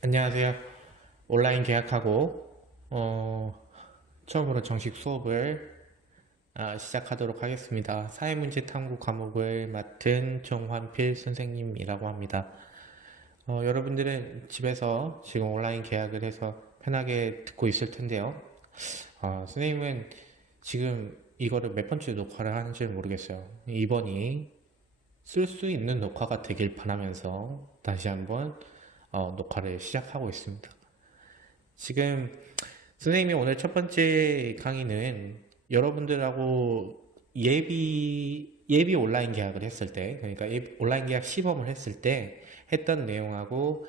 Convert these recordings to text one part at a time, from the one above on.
안녕하세요. 온라인 계약하고 처음으로 정식 수업을 시작하도록 하겠습니다. 사회문제 탐구 과목을 맡은 정환필 선생님이라고 합니다. 여러분들은 집에서 지금 온라인 계약을 해서 편하게 듣고 있을 텐데요. 선생님은 지금 이거를 몇 번째 녹화를 하는지 모르겠어요. 이번이 쓸 수 있는 녹화가 되길 바라면서 다시 한번 녹화를 시작하고 있습니다. 지금 선생님이 오늘 첫 번째 강의는 여러분들하고 예비 온라인 계약을 했을 때, 그러니까 온라인 계약 시범을 했을 때 했던 내용하고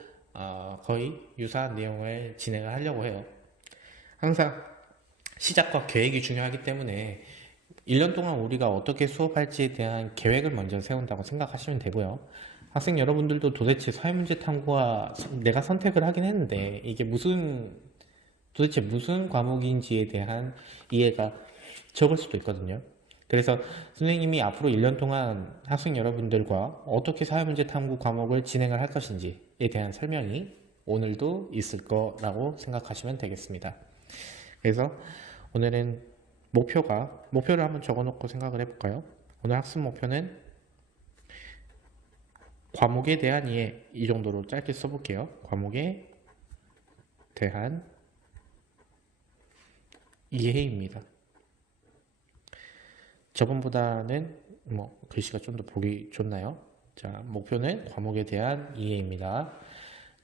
거의 유사한 내용을 진행을 하려고 해요. 항상 시작과 계획이 중요하기 때문에 1년 동안 우리가 어떻게 수업할지에 대한 계획을 먼저 세운다고 생각하시면 되고요. 학생 여러분들도 도대체 사회문제 탐구가 내가 선택을 하긴 했는데 이게 도대체 무슨 과목인지에 대한 이해가 적을 수도 있거든요. 그래서 선생님이 앞으로 1년 동안 학생 여러분들과 어떻게 사회문제 탐구 과목을 진행을 할 것인지에 대한 설명이 오늘도 있을 거라고 생각하시면 되겠습니다. 그래서 오늘은 목표를 한번 적어놓고 생각을 해볼까요? 오늘 학습 목표는 과목에 대한 이해, 이 정도로 짧게 써볼게요. 과목에 대한 이해입니다. 저번보다는 글씨가 좀 더 보기 좋나요? 자, 목표는 과목에 대한 이해입니다.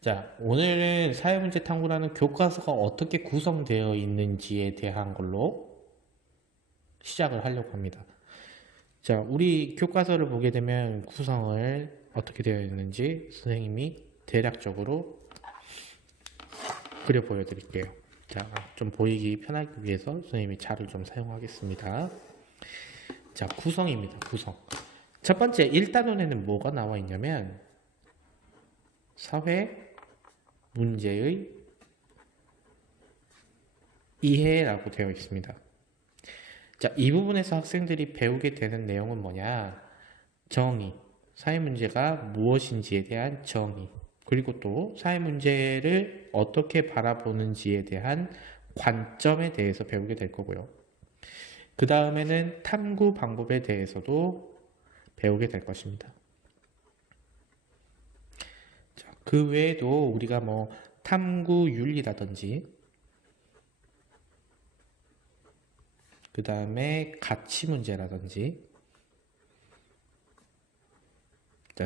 자, 오늘은 사회문제 탐구라는 교과서가 어떻게 구성되어 있는지에 대한 걸로 시작을 하려고 합니다. 자, 우리 교과서를 보게 되면 구성을 어떻게 되어 있는지 선생님이 대략적으로 그려 보여드릴게요. 자, 좀 보이기 편하기 위해서 선생님이 자를 좀 사용하겠습니다. 자, 구성입니다. 구성. 첫 번째 1단원에는 뭐가 나와 있냐면 사회 문제의 이해라고 되어 있습니다. 자, 이 부분에서 학생들이 배우게 되는 내용은 뭐냐? 정의, 사회 문제가 무엇인지에 대한 정의, 그리고 또 사회 문제를 어떻게 바라보는지에 대한 관점에 대해서 배우게 될 거고요. 그 다음에는 탐구 방법에 대해서도 배우게 될 것입니다. 자, 그 외에도 우리가 탐구 윤리라든지 그 다음에 가치 문제라든지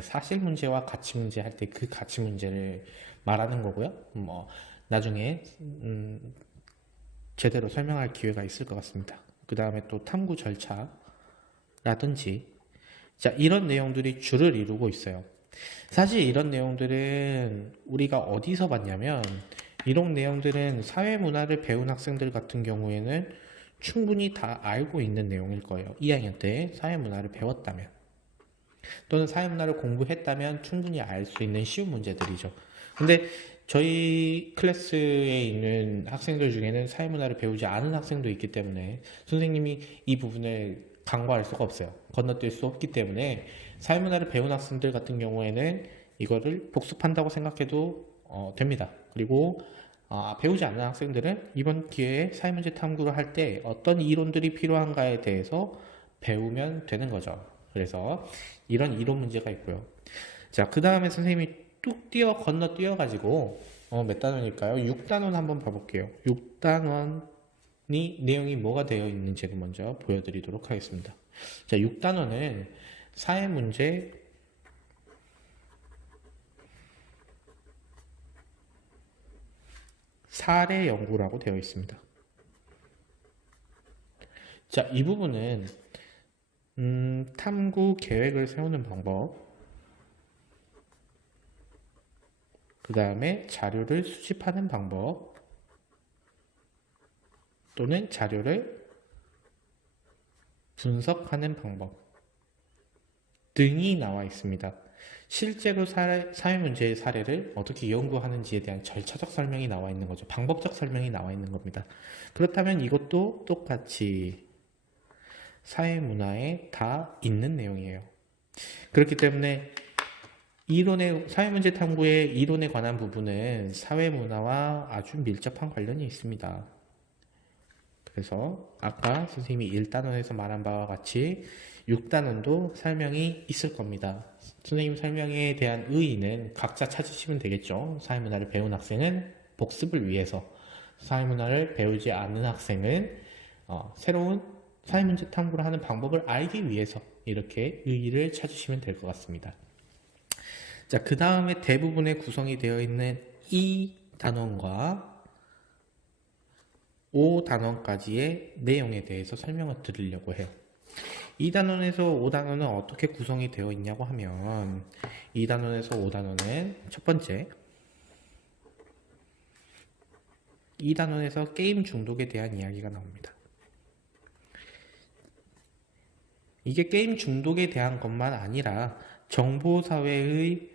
사실 문제와 가치 문제 할 때 그 가치 문제를 말하는 거고요. 나중에 제대로 설명할 기회가 있을 것 같습니다. 그 다음에 또 탐구 절차라든지 자, 이런 내용들이 주를 이루고 있어요. 사실 이런 내용들은 우리가 어디서 봤냐면 이런 내용들은 사회문화를 배운 학생들 같은 경우에는 충분히 다 알고 있는 내용일 거예요. 2학년 때 사회문화를 배웠다면 또는 사회문화를 공부했다면 충분히 알 수 있는 쉬운 문제들이죠. 근데 저희 클래스에 있는 학생들 중에는 사회문화를 배우지 않은 학생도 있기 때문에 선생님이 이 부분을 간과할 수가 없어요. 건너뛸 수 없기 때문에 사회문화를 배운 학생들 같은 경우에는 이거를 복습한다고 생각해도 됩니다. 그리고 배우지 않는 학생들은 이번 기회에 사회문제 탐구를 할 때 어떤 이론들이 필요한가에 대해서 배우면 되는 거죠. 그래서 이런 이론 문제가 있고요. 자, 그 다음에 선생님이 건너뛰어 가지고 몇 단원일까요? 6단원 한번 봐볼게요. 6단원이 내용이 뭐가 되어 있는지를 먼저 보여드리도록 하겠습니다. 자, 6단원은 사회문제 사례 연구라고 되어 있습니다. 자, 이 부분은 탐구 계획을 세우는 방법, 그 다음에 자료를 수집하는 방법, 또는 자료를 분석하는 방법 등이 나와 있습니다. 실제로 사회문제의 사례를 어떻게 연구하는지에 대한 절차적 설명이 나와 있는 거죠. 방법적 설명이 나와 있는 겁니다. 그렇다면 이것도 똑같이 사회문화에 다 있는 내용이에요. 그렇기 때문에 사회문제 탐구의 이론에 관한 부분은 사회문화와 아주 밀접한 관련이 있습니다. 그래서 아까 선생님이 1단원에서 말한 바와 같이 6단원도 설명이 있을 겁니다. 선생님 설명에 대한 의의는 각자 찾으시면 되겠죠. 사회문화를 배운 학생은 복습을 위해서, 사회문화를 배우지 않는 학생은 새로운 사회문제 탐구를 하는 방법을 알기 위해서 이렇게 의의를 찾으시면 될 것 같습니다. 자, 그 다음에 대부분의 구성이 되어 있는 2단원과 5단원까지의 내용에 대해서 설명을 드리려고 해요. 2단원에서 5단원은 어떻게 구성이 되어 있냐고 하면 2단원에서 5단원은 첫 번째, 2단원에서 게임 중독에 대한 이야기가 나옵니다. 이게 게임 중독에 대한 것만 아니라 정보사회의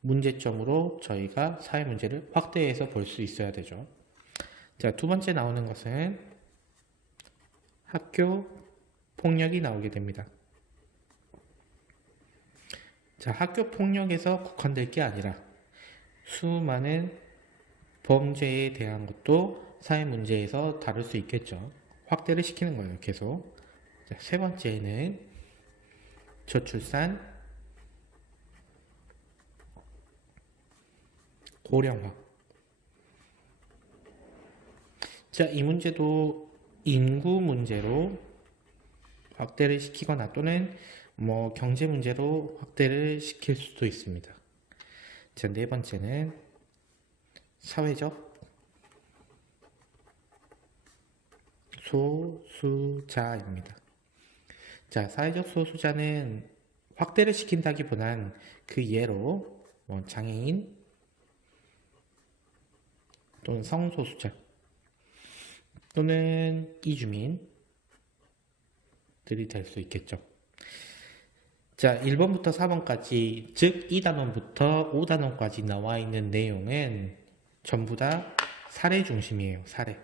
문제점으로 저희가 사회 문제를 확대해서 볼 수 있어야 되죠. 자, 두 번째 나오는 것은 학교 폭력이 나오게 됩니다. 자, 학교 폭력에서 국한될 게 아니라 수많은 범죄에 대한 것도 사회 문제에서 다룰 수 있겠죠. 확대를 시키는 거예요, 계속. 자, 세 번째는 저출산, 고령화. 자, 이 문제도 인구 문제로 확대를 시키거나 또는 경제 문제로 확대를 시킬 수도 있습니다. 자, 네 번째는 사회적 소수자입니다. 자, 사회적 소수자는 확대를 시킨다기보단 그 예로 장애인 또는 성소수자 또는 이주민들이 될 수 있겠죠. 자, 1번부터 4번까지, 즉 2단원부터 5단원까지 나와 있는 내용은 전부 다 사례 중심이에요. 사례.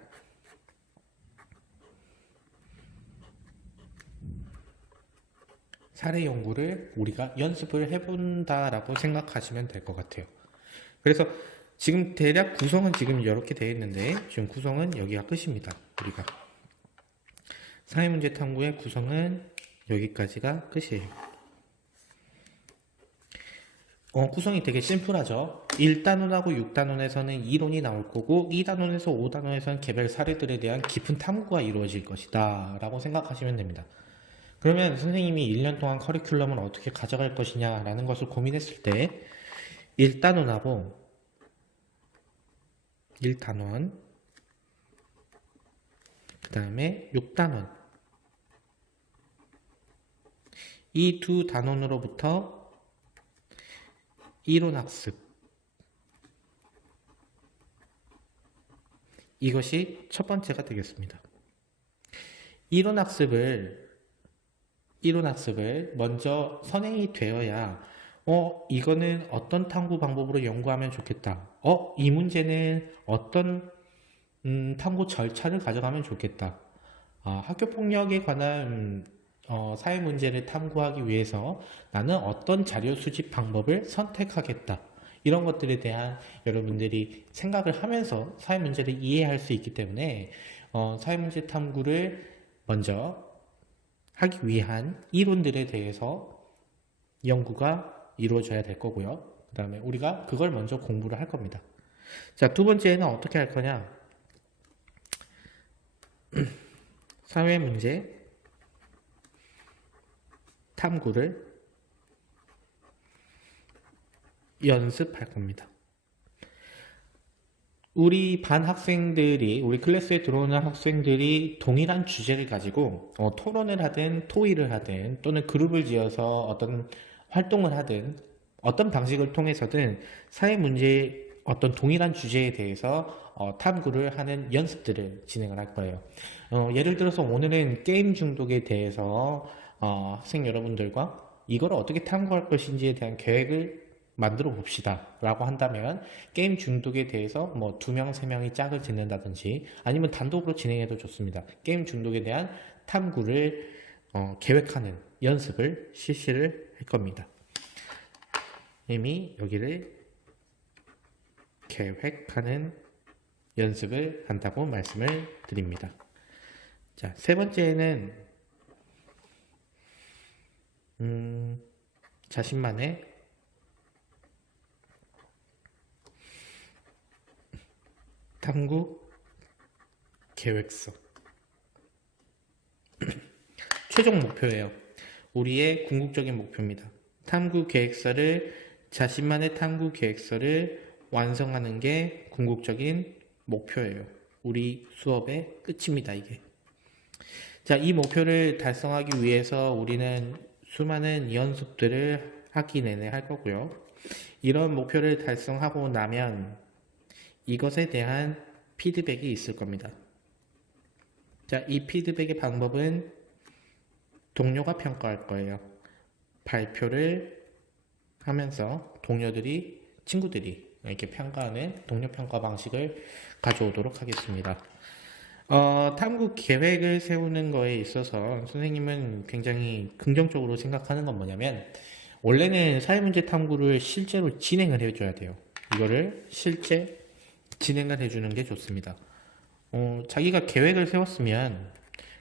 사례 연구를 우리가 연습을 해본다라고 생각하시면 될 것 같아요. 그래서 지금 대략 구성은 지금 이렇게 되어 있는데 지금 구성은 여기가 끝입니다. 우리가 사회문제 탐구의 구성은 여기까지가 끝이에요. 구성이 되게 심플하죠. 1단원하고 6단원에서는 이론이 나올 거고 2단원에서 5단원에서는 개별 사례들에 대한 깊은 탐구가 이루어질 것이다 라고 생각하시면 됩니다. 그러면 선생님이 1년 동안 커리큘럼을 어떻게 가져갈 것이냐 라는 것을 고민했을 때 1단원하고 1단원 그 다음에 6단원 이 두 단원으로부터 이론학습 이것이 첫 번째가 되겠습니다. 이론학습을 먼저 선행이 되어야 이거는 어떤 탐구 방법으로 연구하면 좋겠다. 이 문제는 어떤 탐구 절차를 가져가면 좋겠다. 학교 폭력에 관한 사회 문제를 탐구하기 위해서 나는 어떤 자료 수집 방법을 선택하겠다. 이런 것들에 대한 여러분들이 생각을 하면서 사회 문제를 이해할 수 있기 때문에 사회 문제 탐구를 먼저 하기 위한 이론들에 대해서 연구가 이루어져야 될 거고요. 그 다음에 우리가 그걸 먼저 공부를 할 겁니다. 자, 두 번째는 어떻게 할 거냐? 사회 문제 탐구를 연습할 겁니다. 우리 반 학생들이, 우리 클래스에 들어오는 학생들이 동일한 주제를 가지고 토론을 하든 토의를 하든 또는 그룹을 지어서 어떤 활동을 하든 어떤 방식을 통해서든 사회 문제 어떤 동일한 주제에 대해서 탐구를 하는 연습들을 진행을 할 거예요. 예를 들어서 오늘은 게임 중독에 대해서 학생 여러분들과 이걸 어떻게 탐구할 것인지에 대한 계획을 만들어 봅시다 라고 한다면 게임 중독에 대해서 2명, 3명이 짝을 짓는다든지 아니면 단독으로 진행해도 좋습니다. 게임 중독에 대한 탐구를 계획하는 연습을 실시를 할 겁니다. 선생님이 여기를 계획하는 연습을 한다고 말씀을 드립니다. 자, 세 번째는 자신만의 탐구 계획서. 최종 목표예요. 우리의 궁극적인 목표입니다. 자신만의 탐구 계획서를 완성하는 게 궁극적인 목표예요. 우리 수업의 끝입니다, 이게. 자, 이 목표를 달성하기 위해서 우리는 수많은 연습들을 학기 내내 할 거고요. 이런 목표를 달성하고 나면 이것에 대한 피드백이 있을 겁니다. 자, 이 피드백의 방법은 동료가 평가할 거예요. 발표를 하면서 친구들이 이렇게 평가하는 동료 평가 방식을 가져오도록 하겠습니다. 탐구 계획을 세우는 거에 있어서 선생님은 굉장히 긍정적으로 생각하는 건 뭐냐면, 원래는 사회문제 탐구를 실제로 진행을 해줘야 돼요. 이거를 실제 진행을 해주는 게 좋습니다. 자기가 계획을 세웠으면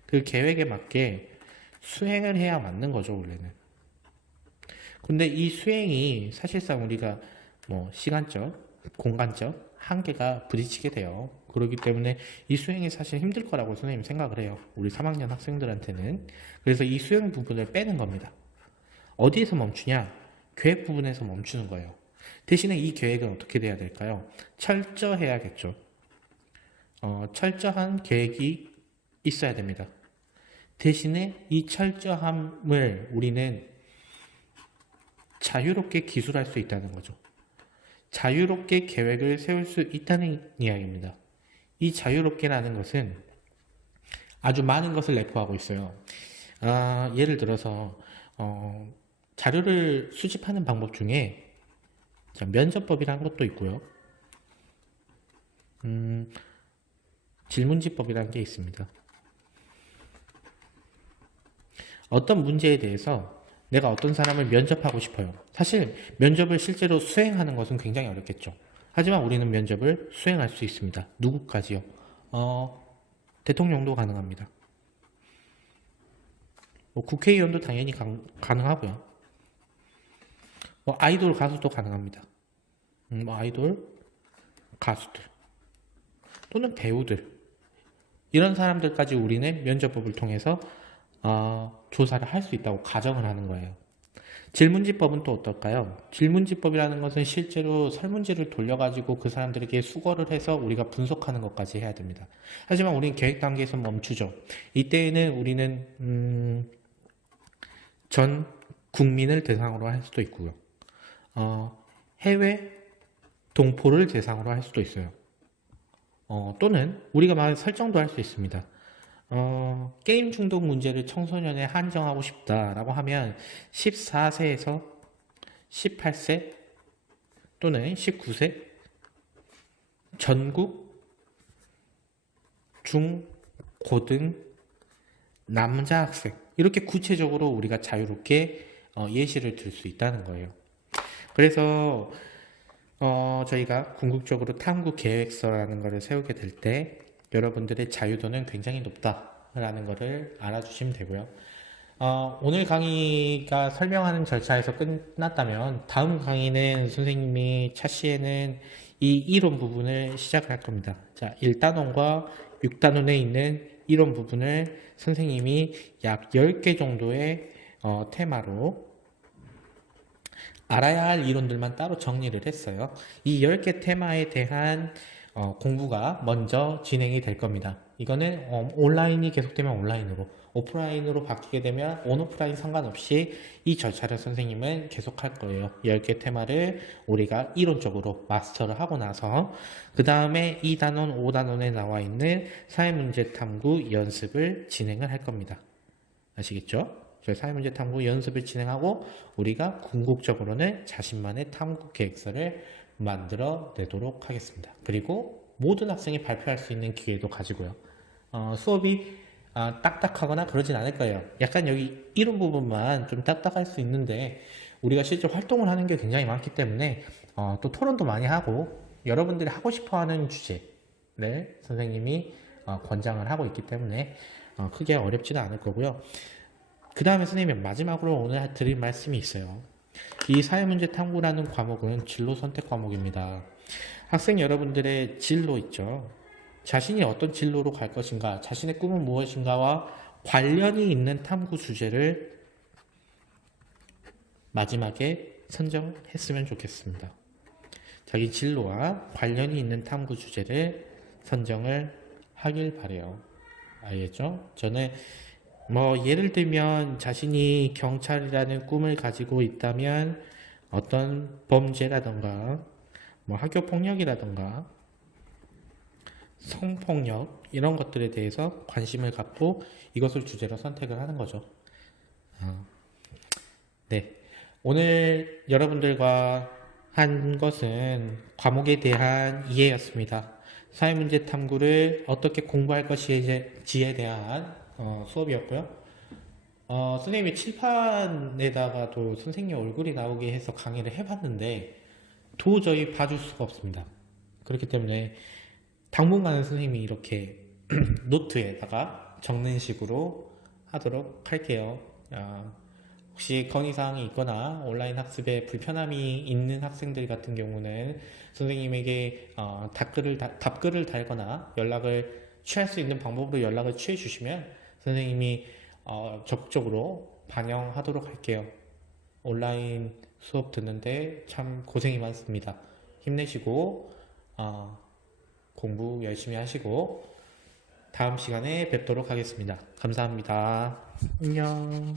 그 계획에 맞게 수행을 해야 맞는 거죠, 원래는. 근데 이 수행이 사실상 우리가 시간적, 공간적 한계가 부딪히게 돼요. 그렇기 때문에 이 수행이 사실 힘들 거라고 선생님 생각을 해요. 우리 3학년 학생들한테는. 그래서 이 수행 부분을 빼는 겁니다. 어디에서 멈추냐? 계획 부분에서 멈추는 거예요. 대신에 이 계획은 어떻게 돼야 될까요? 철저해야겠죠. 철저한 계획이 있어야 됩니다. 대신에 이 철저함을 우리는 자유롭게 기술할 수 있다는 거죠. 자유롭게 계획을 세울 수 있다는 이야기입니다. 이 자유롭게라는 것은 아주 많은 것을 내포하고 있어요. 예를 들어서 자료를 수집하는 방법 중에 면접법이라는 것도 있고요. 질문지법이라는 게 있습니다. 어떤 문제에 대해서 내가 어떤 사람을 면접하고 싶어요. 사실 면접을 실제로 수행하는 것은 굉장히 어렵겠죠. 하지만 우리는 면접을 수행할 수 있습니다. 누구까지요? 대통령도 가능합니다. 국회의원도 당연히 가능하고요. 아이돌 가수도 가능합니다. 아이돌 가수들 또는 배우들, 이런 사람들까지 우리는 면접법을 통해서 조사를 할 수 있다고 가정을 하는 거예요. 질문지법은 또 어떨까요? 질문지법이라는 것은 실제로 설문지를 돌려가지고 그 사람들에게 수거를 해서 우리가 분석하는 것까지 해야 됩니다. 하지만 우리는 계획 단계에서 멈추죠. 이때에는 우리는 전 국민을 대상으로 할 수도 있고요. 해외 동포를 대상으로 할 수도 있어요. 또는 우리가 설정도 할 수 있습니다. 게임 중독 문제를 청소년에 한정하고 싶다라고 하면 14세에서 18세 또는 19세 전국 중, 고등 남자 학생, 이렇게 구체적으로 우리가 자유롭게 예시를 들 수 있다는 거예요. 그래서 저희가 궁극적으로 탐구 계획서라는 것을 세우게 될 때 여러분들의 자유도는 굉장히 높다라는 것을 알아주시면 되고요. 오늘 강의가 설명하는 절차에서 끝났다면 다음 강의는 선생님이 차시에는 이 이론 부분을 시작할 겁니다. 자, 1단원과 6단원에 있는 이론 부분을 선생님이 약 10개 정도의 테마로 알아야 할 이론들만 따로 정리를 했어요. 이 10개 테마에 대한 공부가 먼저 진행이 될 겁니다. 이거는 온라인이 계속되면 온라인으로, 오프라인으로 바뀌게 되면 온오프라인 상관없이 이 절차를 선생님은 계속할 거예요. 10개 테마를 우리가 이론적으로 마스터를 하고 나서 그 다음에 2단원, 5단원에 나와 있는 사회문제 탐구 연습을 진행을 할 겁니다. 아시겠죠? 저희 사회문제 탐구 연습을 진행하고 우리가 궁극적으로는 자신만의 탐구 계획서를 만들어 내도록 하겠습니다. 그리고 모든 학생이 발표할 수 있는 기회도 가지고요. 수업이 딱딱하거나 그러진 않을 거예요. 약간 여기 이론 부분만 좀 딱딱할 수 있는데 우리가 실제 활동을 하는 게 굉장히 많기 때문에 또 토론도 많이 하고 여러분들이 하고 싶어 하는 주제를 선생님이 권장을 하고 있기 때문에 크게 어렵지는 않을 거고요. 그 다음에 선생님이 마지막으로 오늘 드릴 말씀이 있어요. 이 사회문제 탐구라는 과목은 진로 선택 과목입니다. 학생 여러분들의 진로 있죠. 자신이 어떤 진로로 갈 것인가, 자신의 꿈은 무엇인가와 관련이 있는 탐구 주제를 마지막에 선정했으면 좋겠습니다. 자기 진로와 관련이 있는 탐구 주제를 선정을 하길 바래요. 알겠죠? 저는 예를 들면 자신이 경찰이라는 꿈을 가지고 있다면 어떤 범죄라던가 학교 폭력이라던가 성폭력 이런 것들에 대해서 관심을 갖고 이것을 주제로 선택을 하는 거죠. 네. 오늘 여러분들과 한 것은 과목에 대한 이해였습니다. 사회문제 탐구를 어떻게 공부할 것인지에 대한 수업이었고요. 선생님이 칠판에다가도 선생님 얼굴이 나오게 해서 강의를 해봤는데 도저히 봐줄 수가 없습니다. 그렇기 때문에 당분간은 선생님이 이렇게 노트에다가 적는 식으로 하도록 할게요. 혹시 건의사항이 있거나 온라인 학습에 불편함이 있는 학생들 같은 경우는 선생님에게 답글을 달거나 연락을 취할 수 있는 방법으로 연락을 취해 주시면 선생님이 적극적으로 반영하도록 할게요. 온라인 수업 듣는데 참 고생이 많습니다. 힘내시고 공부 열심히 하시고 다음 시간에 뵙도록 하겠습니다. 감사합니다. 안녕.